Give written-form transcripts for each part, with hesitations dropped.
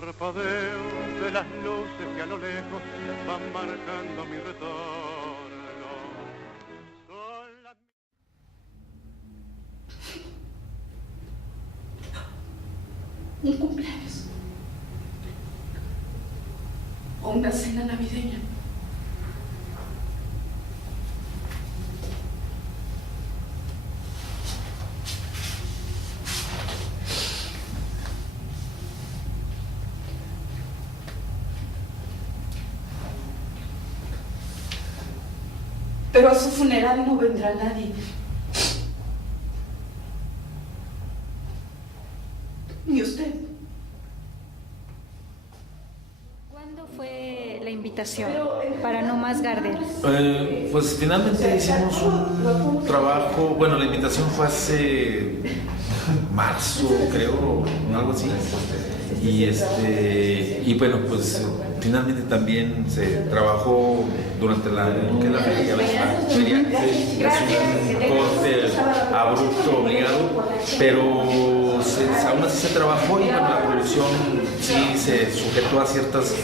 parpadeo de las luces que a lo lejos van marcando mi retorno. Son las... Un cumpleaños o una cena navideña. Pero a su funeral no vendrá nadie. Ni usted. ¿Cuándo fue la invitación para No Más Gardel? Pues finalmente hicimos un trabajo, bueno, la invitación fue hace marzo, creo, algo así. Y bueno, pues finalmente también se trabajó durante la feria. La feria es un corte abrupto, obligado, pero aún así se trabajó y bueno, la producción sí se sujetó a ciertas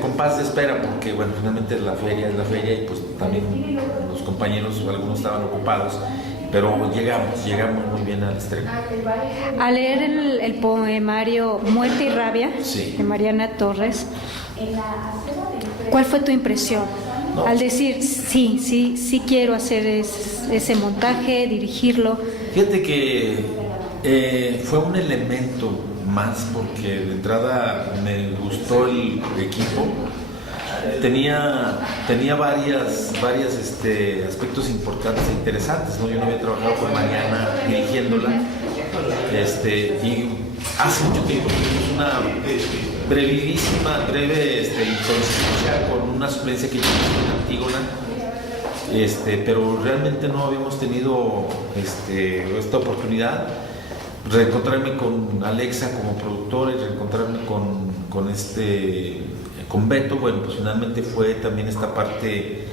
compás de espera, porque bueno, finalmente la feria es la feria y pues también los compañeros, algunos estaban ocupados, pero llegamos muy bien al estreno. Al leer el poemario Muerte y Rabia, sí, de Mariana Torres, ¿cuál fue tu impresión? No. Al decir, sí quiero hacer ese montaje, dirigirlo. Fíjate que fue un elemento más, porque de entrada me gustó el equipo. Tenía varias aspectos importantes e interesantes, ¿no? Yo no había trabajado con Mariana dirigiéndola, y hace mucho tiempo tuvimos una breve introducción con una suplencia que hicimos en Antígona, pero realmente no habíamos tenido esta oportunidad. Reencontrarme con Alexa como productora y reencontrarme con Beto, bueno, pues finalmente fue también esta parte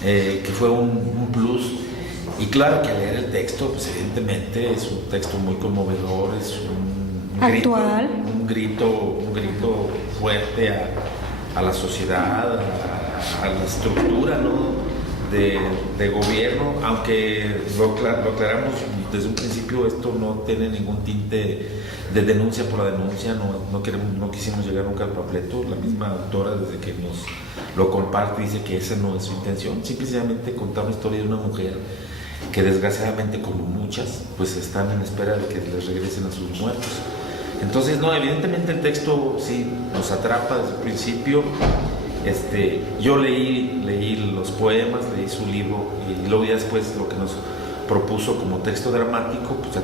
que fue un plus. Y claro que al leer el texto, pues evidentemente es un texto muy conmovedor, es actual, un grito fuerte a la sociedad, a la estructura, ¿no?, de gobierno, aunque lo aclaramos desde un principio, esto no tiene ningún tinte de denuncia por la denuncia, no quisimos llegar nunca al panfleto. La misma autora, desde que nos lo comparte, dice que esa no es su intención, simplemente contar una historia de una mujer que desgraciadamente, como muchas, pues están en espera de que les regresen a sus muertos. Entonces, no, evidentemente el texto sí nos atrapa desde el principio. Yo leí los poemas, leí su libro, y luego ya después lo que nos propuso como texto dramático, pues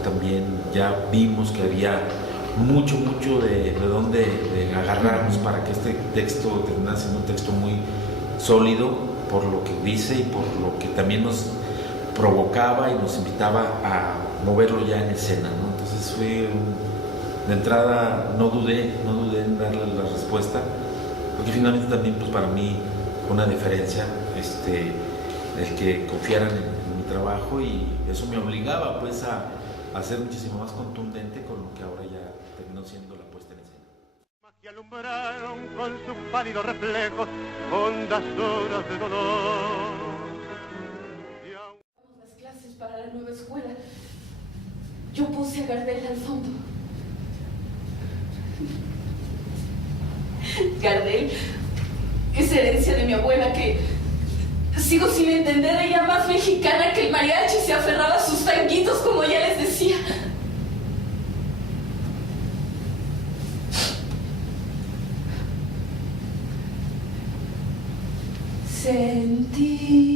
ya vimos que había mucho de dónde agarrarnos para que este texto terminara siendo un texto muy sólido por lo que dice y por lo que también nos provocaba y nos invitaba a moverlo ya en escena, ¿no? Entonces de entrada no dudé en darle la respuesta, porque finalmente también, pues para mí fue una diferencia el que confiaran en mi trabajo, y eso me obligaba pues a ser muchísimo más contundente con lo que ahora ya terminó siendo la puesta en escena. Que alumbraron con sus pálidos reflejos hondas horas de dolor. Las clases para la nueva escuela. Yo puse a Gardel al fondo. Gardel es herencia de mi abuela, que sigo sin entender, ella más mexicana que el mariachi, se aferraba a sus tanguitos, como ya les decía. Sentir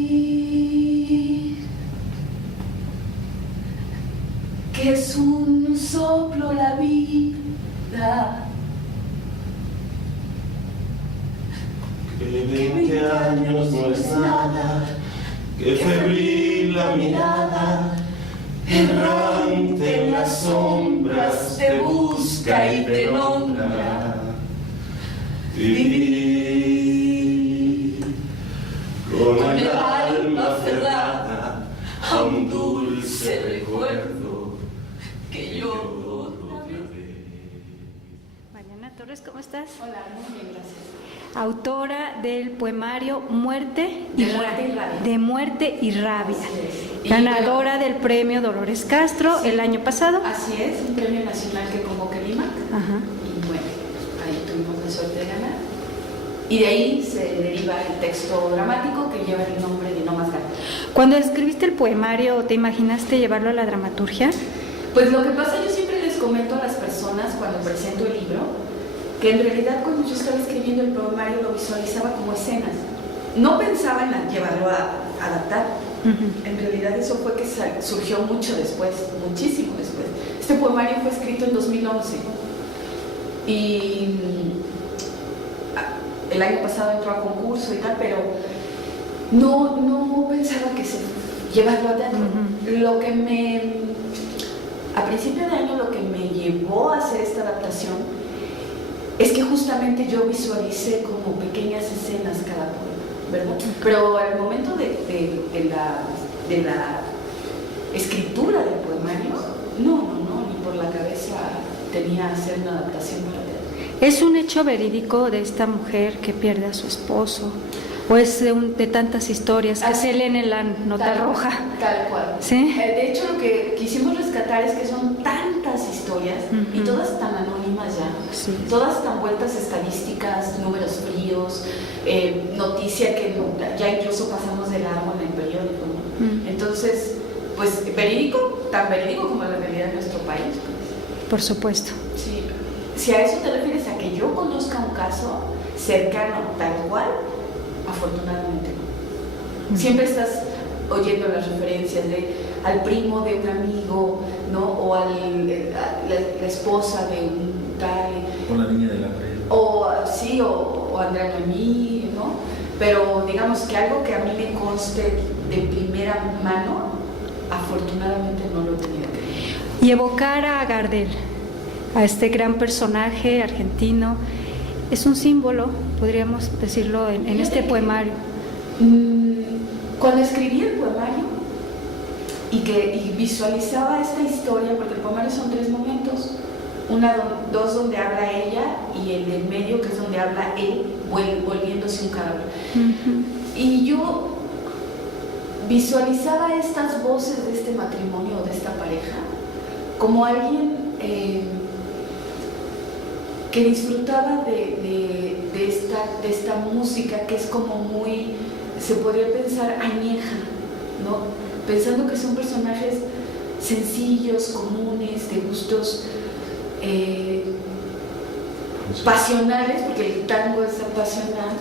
que es un soplo la vida, que 20 años no es nada, que febril la mirada, errante en las sombras, te busca y te nombra. Vivir con el alma aferrada a un dulce recuerdo que yo otra vez. Torres, ¿cómo estás? Hola, muy bien, gracias. Autora del poemario Muerte y De Muerte y Rabia. De Muerte y Rabia. Así es. Ganadora del premio Dolores Castro el año pasado. Así es, un premio nacional que convoca el IMAC. Ajá. Y bueno, ahí tuvimos la suerte de ganar. Y de ahí se deriva el texto dramático que lleva el nombre de No Más Gato. Cuando escribiste el poemario, ¿te imaginaste llevarlo a la dramaturgia? Pues lo que pasa, yo siempre les comento a las personas cuando presento el libro, que en realidad cuando yo estaba escribiendo el poemario lo visualizaba como escenas. No pensaba en llevarlo a adaptar. En realidad eso fue que surgió mucho después, muchísimo después. Este poemario fue escrito en 2011 y el año pasado entró a concurso y tal, pero no pensaba que se llevarlo a teatro. Lo que a principio de año lo que me llevó a hacer esta adaptación es que justamente yo visualicé como pequeñas escenas cada poema, ¿verdad? Pero al momento de la escritura del poemario, ni por la cabeza tenía hacer una adaptación para teatro. ¿Es un hecho verídico de esta mujer que pierde a su esposo? ¿O es de tantas historias que se leen en la nota roja? Tal cual. ¿Sí? De hecho, lo que quisimos rescatar es que son tantas historias y todas tan anónimas ya, Sí. todas tan vueltas estadísticas, números fríos, noticia que ya incluso pasamos de largo en el periódico, ¿no? Entonces, pues verídico, tan verídico como la realidad de nuestro país. Pues. Por supuesto. Sí. Si a eso te refieres, a que yo conozca un caso cercano tal cual, afortunadamente no. Siempre estás oyendo las referencias al primo de un amigo, ¿no? O a la esposa de un tal. Con la niña de la prepa. O Andrea Noemí, ¿no? Pero digamos que algo que a mí me conste de primera mano, afortunadamente no lo he tenido que ver. Y evocar a Gardel, a este gran personaje argentino, es un símbolo, podríamos decirlo, en este poemario. Cuando escribí el poemario y visualizaba esta historia, porque el poemario son 3 momentos, dos donde habla ella y el del medio, que es donde habla él volviéndose un cadáver. Y yo visualizaba estas voces de este matrimonio, de esta pareja, como alguien que disfrutaba de esta música que es como muy, se podría pensar, añeja, ¿no? Pensando que son personajes sencillos, comunes, de gustos pasionales, porque el tango es apasional,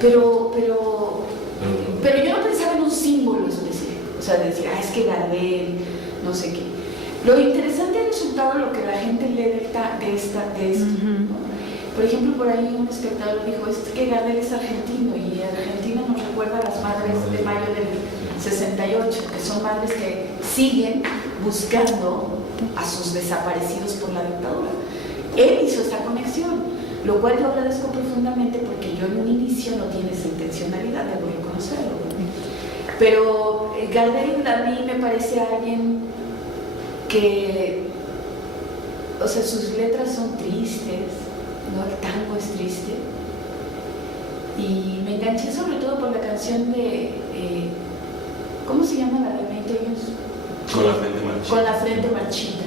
pero yo no pensaba en un símbolo específico, o sea, de decir, es que Gardel, no sé qué. Lo interesante ha resultado lo que la gente lee de esto. ¿No? Por ejemplo, por ahí un espectador dijo, es que Gardel es argentino y Argentina nos recuerda a las madres de mayo del 68, que son madres que siguen buscando a sus desaparecidos por la dictadura. Él hizo esta conexión, lo cual yo agradezco profundamente porque yo en un inicio no tiene esa intencionalidad, debo reconocerlo. Pero Gardel a mí me parece alguien que, o sea, sus letras son tristes, ¿no? El tango es triste. Y me enganché sobre todo por la canción de, ¿cómo se llama la de 20 años? Con la frente marchita. Con la frente marchita.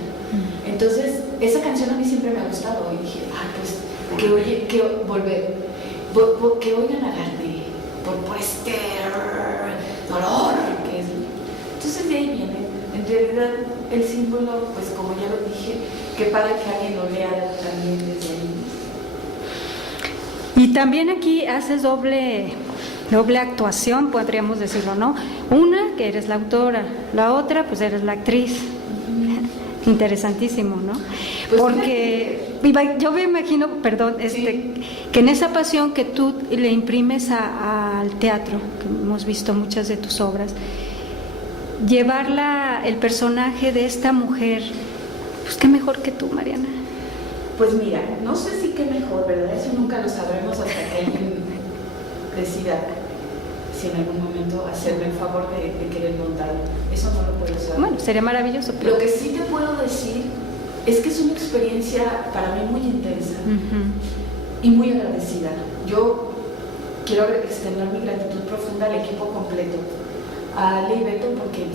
Entonces, esa canción a mí siempre me ha gustado y dije, pues, que oigan a Gardel por este dolor que es. Entonces de ahí viene. En realidad, el símbolo, pues como ya lo dije, qué padre que alguien lo lea también desde ahí. Y también aquí haces doble actuación, podríamos decirlo, ¿no? Una, que eres la autora, la otra, pues eres la actriz. Interesantísimo, ¿no? Pues porque yo me imagino, perdón, que en esa pasión que tú le imprimes al teatro, que hemos visto muchas de tus obras, llevar el personaje de esta mujer, pues qué mejor que tú, Mariana. Pues mira, no sé si qué mejor, ¿verdad? Eso nunca lo sabremos hasta que alguien decida si en algún momento hacerme el favor de querer montarlo. Eso no lo puedo saber. Bueno, sería maravilloso. Lo que sí te puedo decir es que es una experiencia para mí muy intensa Uh-huh. y muy agradecida. Yo quiero extender mi gratitud profunda al equipo completo, a Ale y Beto, porque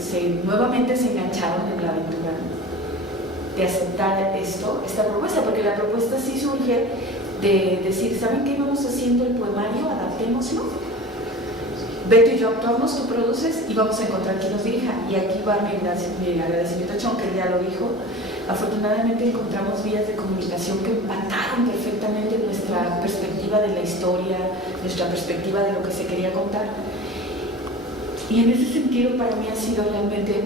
nuevamente se engancharon en la aventura de aceptar esta propuesta, porque la propuesta sí surge de decir, ¿saben qué? Vamos haciendo el poemario, adaptémoslo. Beto y yo actuamos, tú produces y vamos a encontrar quien nos dirija. Y aquí va mi agradecimiento a Chon, que ya lo dijo. Afortunadamente encontramos vías de comunicación que empataron perfectamente nuestra perspectiva de la historia, nuestra perspectiva de lo que se quería contar. Y en ese sentido para mí ha sido realmente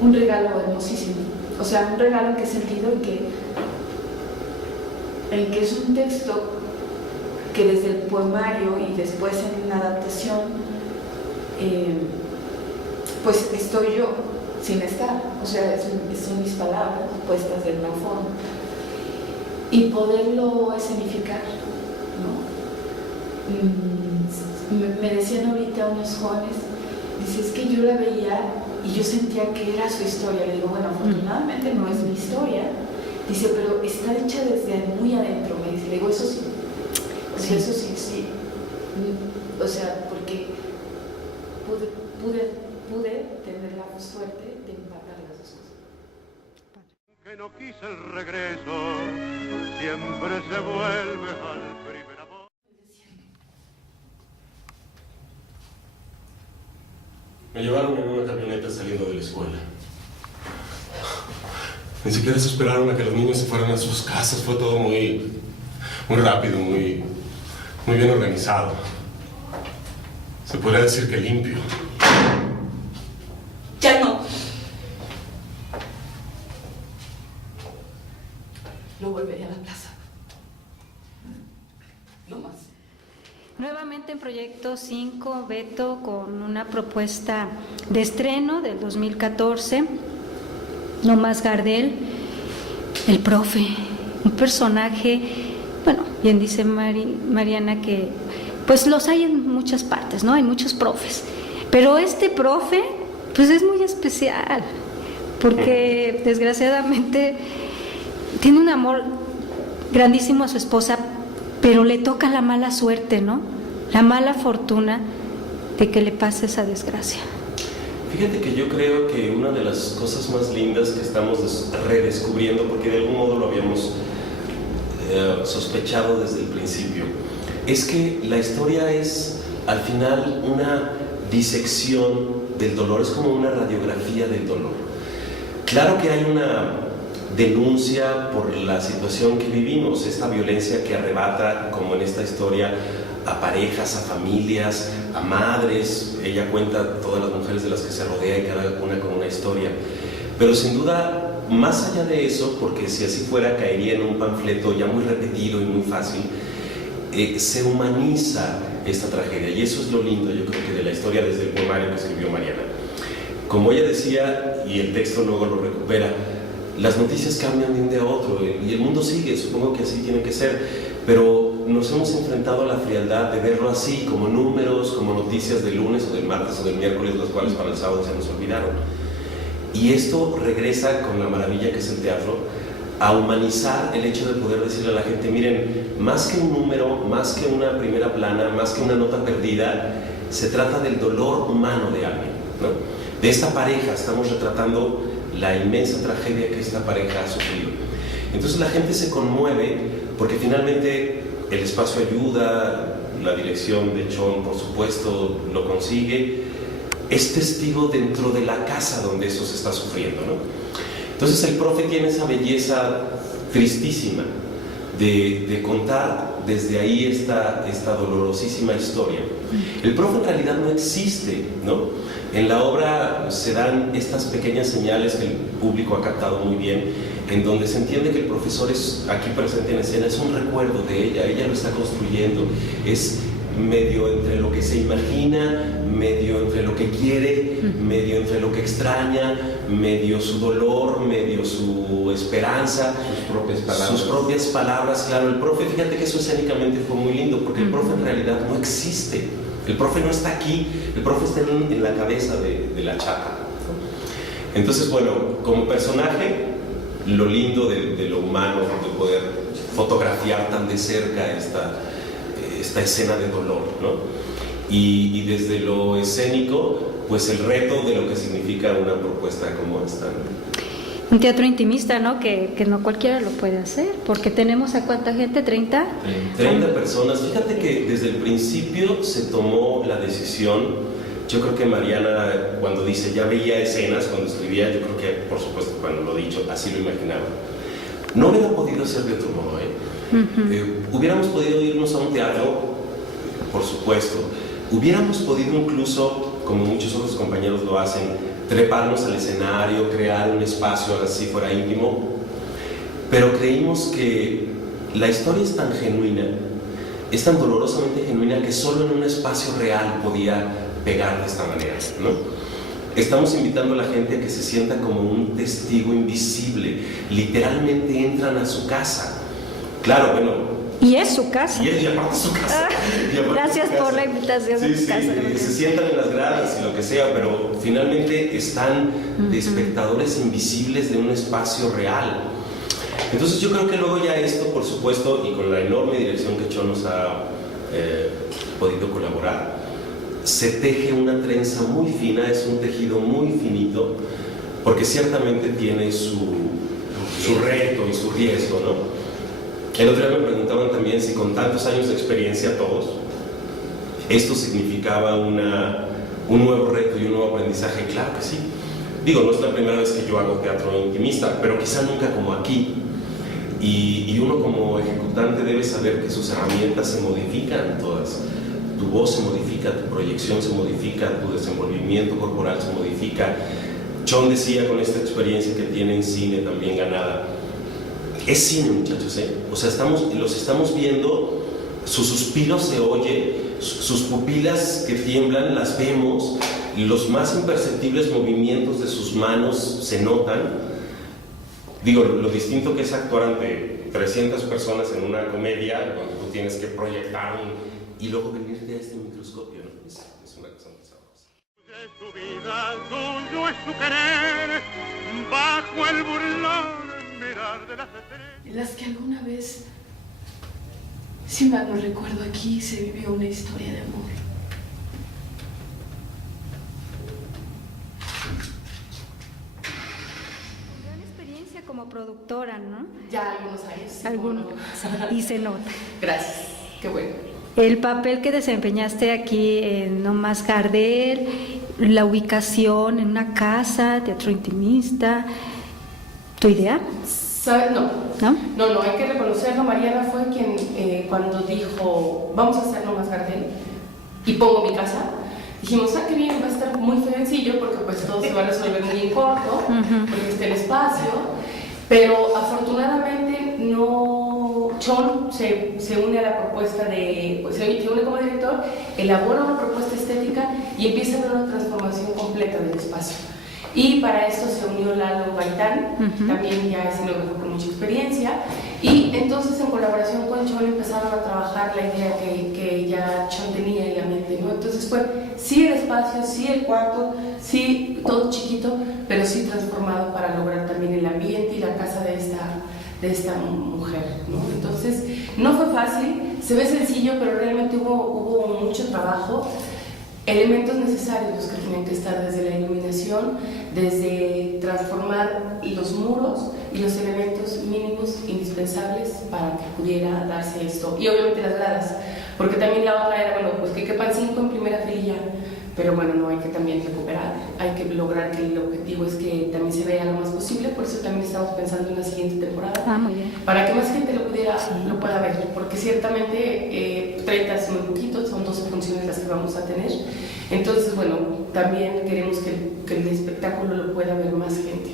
un regalo hermosísimo. O sea, un regalo en qué sentido, en que es un texto que desde el poemario y después en una adaptación, pues estoy yo sin estar, o sea, son mis palabras puestas de una forma y poderlo escenificar, ¿no? Me decían ahorita unos jóvenes, dice, es que yo la veía y yo sentía que era su historia. Le digo, bueno, afortunadamente no es mi historia, dice, pero está hecha desde muy adentro, me dice. Le digo, eso sí, o sea, eso sí, o sea, porque pude tener la suerte de empatar las dos cosas. Que no quise el regreso, siempre se vuelve al primer amor. Me llevaron en una camioneta saliendo de la escuela. Ni siquiera se esperaron a que los niños se fueran a sus casas. Fue todo muy rápido, muy bien organizado. Se podría decir que limpio. Ya no. Lo volveré a la plaza. No más. Nuevamente en Proyecto 5, Beto, con una propuesta de estreno del 2014, No más Gardel, el profe, un personaje, bueno, bien dice Mariana que pues los hay en muchas partes, ¿no? Hay muchos profes, pero este profe pues es muy especial, porque desgraciadamente tiene un amor grandísimo a su esposa, pero le toca la mala suerte, ¿no? La mala fortuna de que le pase esa desgracia. Fíjate que yo creo que una de las cosas más lindas que estamos redescubriendo, porque de algún modo lo habíamos sospechado desde el principio, es que la historia es al final una disección del dolor, es como una radiografía del dolor. Claro que hay una denuncia por la situación que vivimos, esta violencia que arrebata, como en esta historia, a parejas, a familias, a madres. Ella cuenta todas las mujeres de las que se rodea y cada una con una historia. Pero sin duda, más allá de eso, porque si así fuera caería en un panfleto ya muy repetido y muy fácil, se humaniza esta tragedia, y eso es lo lindo, yo creo que de la historia desde el poemario que escribió Mariana. Como ella decía, y el texto luego lo recupera, las noticias cambian de un día a otro y el mundo sigue, supongo que así tiene que ser, pero nos hemos enfrentado a la frialdad de verlo así, como números, como noticias del lunes o del martes o del miércoles, las cuales para el sábado se nos olvidaron. Y esto regresa con la maravilla que es el teatro, a humanizar el hecho de poder decirle a la gente, miren, más que un número, más que una primera plana, más que una nota perdida, se trata del dolor humano de alguien, ¿no? De esta pareja, estamos retratando la inmensa tragedia que esta pareja ha sufrido. Entonces la gente se conmueve porque finalmente el espacio ayuda, la dirección de Chon, por supuesto, lo consigue, es testigo dentro de la casa donde eso se está sufriendo, ¿no? Entonces el profe tiene esa belleza tristísima de contar desde ahí esta dolorosísima historia. El profe en realidad no existe, ¿no? En la obra se dan estas pequeñas señales que el público ha captado muy bien, en donde se entiende que el profesor es aquí presente en escena, es un recuerdo de ella lo está construyendo, es medio entre lo que se imagina, medio entre lo que quiere, medio entre lo que extraña, medio su dolor, medio su esperanza, sus propias palabras. Claro, el profe, fíjate que eso escénicamente fue muy lindo, porque el profe en realidad no existe, el profe no está aquí, el profe está en la cabeza de la chapa. Entonces, bueno, como personaje, lo lindo de lo humano, de poder fotografiar tan de cerca esta escena de dolor, ¿no? Y desde lo escénico, pues el reto de lo que significa una propuesta como esta, ¿no? Un teatro intimista, ¿no? Que no cualquiera lo puede hacer, porque tenemos a cuánta gente, 30. 30 personas. Fíjate que desde el principio se tomó la decisión. Yo creo que Mariana, cuando dice, ya veía escenas, cuando escribía, yo creo que, por supuesto, cuando lo he dicho, así lo imaginaba. No hubiera podido ser de otro modo, hubiéramos podido irnos a un teatro, por supuesto. Hubiéramos podido incluso, como muchos otros compañeros lo hacen, treparnos al escenario, crear un espacio así fuera íntimo, pero creímos que la historia es tan genuina, es tan dolorosamente genuina, que solo en un espacio real podía pegar de esta manera, ¿no? Estamos invitando a la gente a que se sienta como un testigo invisible. Literalmente entran a su casa. Claro, bueno. Y es su casa. Y aparte es su casa. Gracias por la invitación. Sí, sí, se sientan en las gradas y lo que sea, pero finalmente están de espectadores invisibles de un espacio real. Entonces yo creo que luego ya esto, por supuesto, y con la enorme dirección que Chon nos ha podido colaborar, se teje una trenza muy fina, es un tejido muy finito, porque ciertamente tiene su reto y su riesgo, ¿no? El otro día me preguntaban también si con tantos años de experiencia todos, esto significaba un nuevo reto y un nuevo aprendizaje. Claro que sí. Digo, no es la primera vez que yo hago teatro intimista, pero quizá nunca como aquí. Y uno como ejecutante debe saber que sus herramientas se modifican todas. Tu voz se modifica, tu proyección se modifica, tu desenvolvimiento corporal se modifica. Chon decía, con esta experiencia que tiene en cine también ganada, es cine, muchachos, O sea, los estamos viendo, su suspiro se oye, sus pupilas que tiemblan las vemos, los más imperceptibles movimientos de sus manos se notan. Digo, lo distinto que es actuar ante 300 personas en una comedia, donde tú tienes que proyectar y luego venirte a este microscopio, ¿no? Es una cosa muy sabrosa. Es su vida, tuyo es su querer, bajo el burlón mirar de las estrellas. En las que alguna vez, si mal no recuerdo, aquí se vivió una historia de amor. Gran experiencia como productora, ¿no? Ya algunos años. Sí, Algunos, y se nota. Gracias, qué bueno. El papel que desempeñaste aquí en No Más Gardel, la ubicación en una casa, teatro intimista, ¿tu idea? No, hay que reconocerlo. Mariana fue quien cuando dijo, vamos a hacer No Más Gardel y pongo mi casa, dijimos, qué bien, va a estar muy sencillo porque pues todo se va a resolver muy en corto, porque está el espacio, pero afortunadamente Chon se une a la propuesta se une como director, elabora una propuesta estética y empieza a ver una transformación completa del espacio. Y para esto se unió Lalo Gaitán, también ya es escenógrafo con mucha experiencia, y entonces en colaboración con Chon empezaron a trabajar la idea que ya Chon tenía en la mente, ¿no? Entonces fue sí el espacio, sí el cuarto, sí todo chiquito, pero sí transformado para lograr también el ambiente y la casa de esta mujer, ¿no? Entonces no fue fácil, se ve sencillo, pero realmente hubo mucho trabajo. Elementos necesarios los que tienen que estar desde la iluminación, desde transformar los muros y los elementos mínimos indispensables para que pudiera darse esto. Y obviamente las gradas, porque también la otra era, bueno, pues que quepan 5 en primera fililla, pero bueno, no hay que también recuperar, hay que lograr que el objetivo es que también se vea lo más posible, por eso también estamos pensando en la siguiente temporada, muy bien. Para que más gente lo pueda ver, porque ciertamente 30 es muy poquito, son 12 funciones las que vamos a tener, entonces bueno, también queremos que el espectáculo lo pueda ver más gente.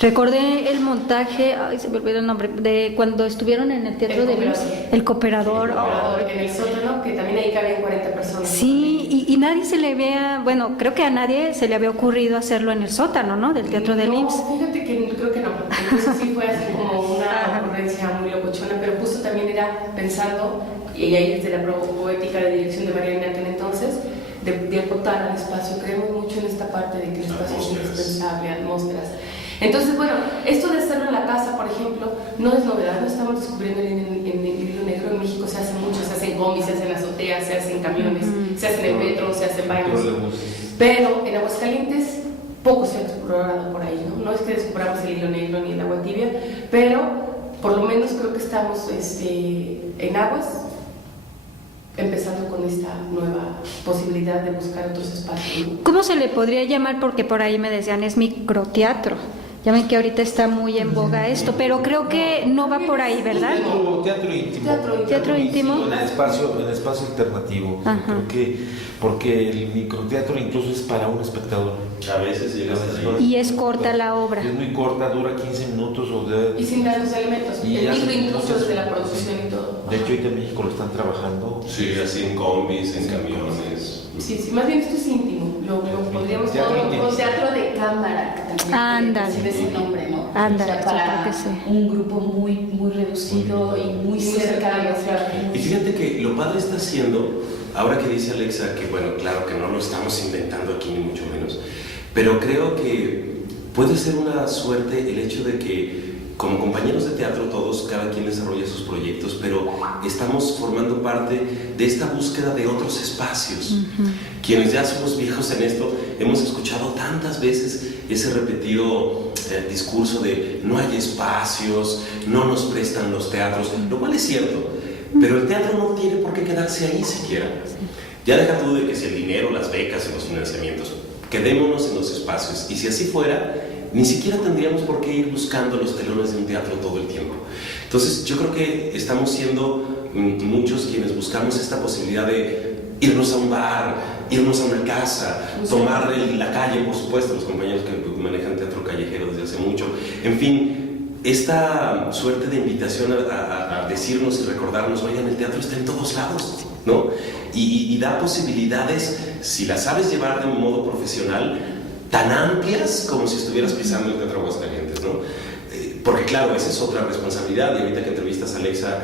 Recordé el montaje, se me olvidó el nombre, de cuando estuvieron en el Teatro de Luz, el Cooperador. En el sótano, que también ahí cabían 40 personas. Sí, y nadie se le había, bueno, creo que a nadie se le había ocurrido hacerlo en el sótano, ¿no? Del Teatro del IMSS. No, fíjate que creo que no. Entonces sí fue así como una ocurrencia muy locochona, pero justo también era pensando, y ahí desde la poética de dirección de Mariana aquel entonces, de acotar al espacio. Creemos mucho en esta parte de que el espacio es indispensable, atmósferas. Entonces, bueno, esto de hacerlo en la casa, por ejemplo, no es novedad, no estamos descubriendo en el hilo negro. En México se hace mucho, se hace en combis, se hace en azoteas, se hace en camiones, se hace en el metro, se hace en baños. Pero en Aguascalientes poco se ha explorado por ahí, ¿no? No es que descubramos el hilo negro ni el agua tibia, pero por lo menos creo que estamos en aguas, empezando con esta nueva posibilidad de buscar otros espacios, ¿no? ¿Cómo se le podría llamar? Porque por ahí me decían es microteatro. Ya ven que ahorita está muy en boga esto, pero creo que no va por ahí, ¿verdad? Teatro íntimo. Teatro íntimo. En el espacio alternativo. Creo que porque el microteatro incluso es para un espectador. A veces llega hasta ahí. Y es corta la obra. Es muy corta, dura 15 minutos y sin dar los elementos. Y el hacen micro incluso cosas- desde la producción y todo. De hecho, ahorita en México lo están trabajando. Sí, así en combis, en camiones. Sí, más bien esto es íntimo. Lo podríamos Teatro todo íntimo. con Teatro de cámara, que también Ándale. recibe ese nombre, ¿no? Ándale, O sea, para yo creo que sí. un grupo muy reducido y muy cercano. Y fíjate que lo padre está haciendo, ahora que dice Alexa, que bueno, claro que no lo estamos inventando aquí ni mucho menos, pero creo que puede ser una suerte el hecho de que como compañeros de teatro todos, cada quien desarrolla sus proyectos, pero estamos formando parte de esta búsqueda de otros espacios. Quienes ya somos viejos en esto, hemos escuchado tantas veces ese repetido discurso de no hay espacios, no nos prestan los teatros, lo cual es cierto, pero el teatro no tiene por qué quedarse ahí siquiera. Ya deja tú de que si el dinero, las becas y los financiamientos, quedémonos en los espacios, y si así fuera, ni siquiera tendríamos por qué ir buscando los telones de un teatro todo el tiempo. Entonces yo creo que estamos siendo muchos quienes buscamos esta posibilidad de irnos a un bar, irnos a una casa, tomar la calle, por supuesto, los compañeros que manejan teatro callejero desde hace mucho, en fin, esta suerte de invitación a decirnos y recordarnos, oigan, el teatro está en todos lados, ¿no? Y da posibilidades, si las sabes llevar de un modo profesional, tan amplias como si estuvieras pisando el Teatro Aguascalientes, ¿no? Porque claro, esa es otra responsabilidad, y ahorita que entrevistas a Alexa,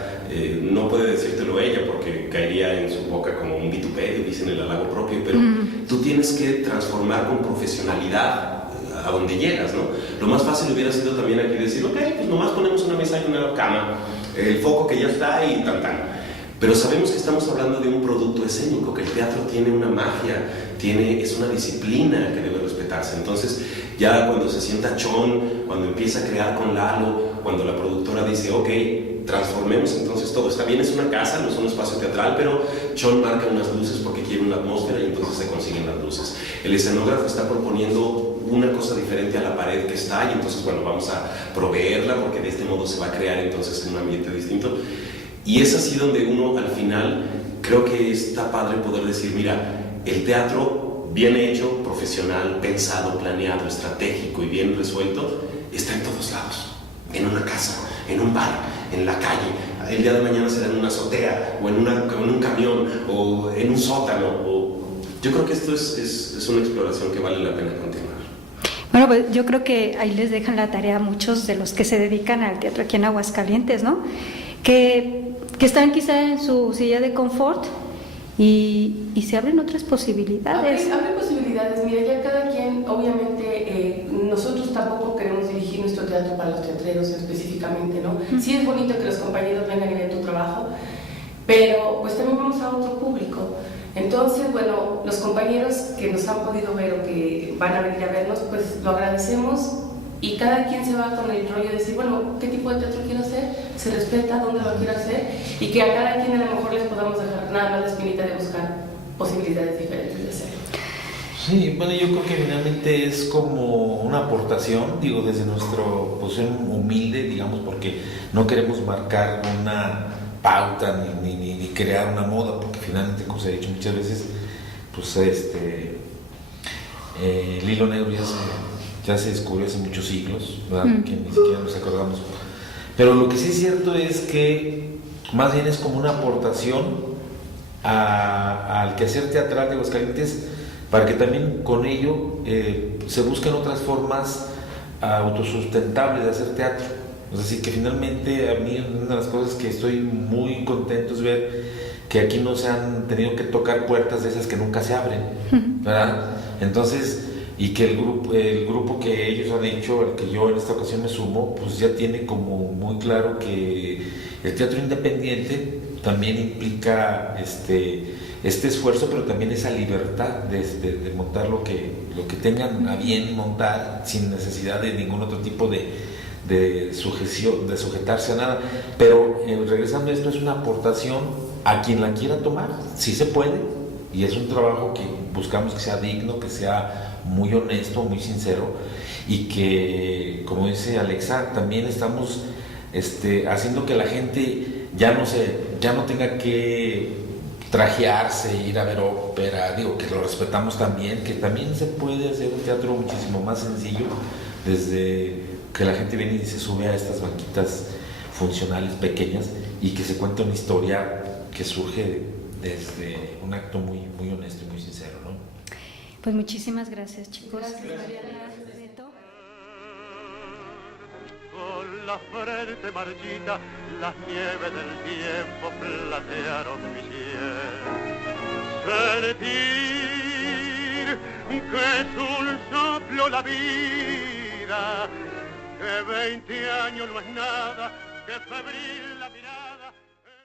no puede decírtelo ella porque caería en su boca como un vituperio, dicen el halago propio, pero tú tienes que transformar con profesionalidad a donde llegas, ¿no? Lo más fácil hubiera sido también aquí decir, ok, pues nomás ponemos una mesa y una cama, el foco que ya está y tan. Pero sabemos que estamos hablando de un producto escénico, que el teatro tiene una magia, es una disciplina que debe respetarse. Entonces, ya cuando se sienta Chon, cuando empieza a crear con Lalo, cuando la productora dice, ok, transformemos entonces todo. Está bien, es una casa, no es un espacio teatral, pero Chon marca unas luces porque quiere una atmósfera y entonces se consiguen las luces. El escenógrafo está proponiendo una cosa diferente a la pared que está y entonces, bueno, vamos a proveerla porque de este modo se va a crear entonces un ambiente distinto. Y es así donde uno al final creo que está padre poder decir, mira, el teatro bien hecho, profesional, pensado, planeado, estratégico y bien resuelto, está en todos lados, en una casa, en un bar, en la calle, el día de mañana será en una azotea o en un camión o en un sótano. Yo creo que esto es una exploración que vale la pena continuar. Bueno, pues yo creo que ahí les dejan la tarea a muchos de los que se dedican al teatro aquí en Aguascalientes, ¿no? Que están quizá en su silla de confort y se abren otras posibilidades. Abre posibilidades, mira, ya cada quien, obviamente, nosotros tampoco queremos dirigir nuestro teatro para los teatreros específicamente, ¿no? Sí es bonito que los compañeros vengan y vean tu trabajo, pero pues también vamos a otro público. Entonces, bueno, los compañeros que nos han podido ver o que van a venir a vernos, pues lo agradecemos. Y cada quien se va con el rollo de decir, bueno, ¿qué tipo de teatro quiero hacer? Se respeta dónde lo quiero hacer y que a cada quien a lo mejor les podamos dejar nada más la espinita de buscar posibilidades diferentes de hacerlo. Sí, bueno, yo creo que finalmente es como una aportación, digo, desde nuestra posición humilde, digamos, porque no queremos marcar una pauta ni crear una moda, porque finalmente, como se ha dicho muchas veces, pues el hilo negro ya se descubrió hace muchos siglos, ¿verdad? Que ni siquiera nos acordamos. Pero lo que sí es cierto es que más bien es como una aportación al quehacer teatral de Aguascalientes, para que también con ello se busquen otras formas autosustentables de hacer teatro. Es decir, que finalmente a mí una de las cosas que estoy muy contento es ver que aquí no se han tenido que tocar puertas de esas que nunca se abren, ¿verdad? Entonces, y que el grupo que ellos han hecho, al que yo en esta ocasión me sumo, pues ya tiene como muy claro que el teatro independiente también implica este esfuerzo, pero también esa libertad de montar lo que tengan a bien montar, sin necesidad de ningún otro tipo de sujeción, de sujetarse a nada. Pero regresando a esto, es una aportación a quien la quiera tomar, sí se puede, y es un trabajo que buscamos que sea digno, que sea muy honesto, muy sincero, y que, como dice Alexa, también estamos haciendo que la gente ya no tenga que trajearse, ir a ver ópera, digo que lo respetamos también, que también se puede hacer un teatro muchísimo más sencillo, desde que la gente viene y se sube a estas banquitas funcionales pequeñas y que se cuenta una historia que surge desde un acto muy, muy honesto y muy sincero, ¿no? Pues muchísimas gracias, chicos. Gracias, Mariana, Beto. Con la frente marchita, las nieves del tiempo platearon mi piel. Sentir que es un soplo la vida, que 20 años no es nada, que febril la mirada.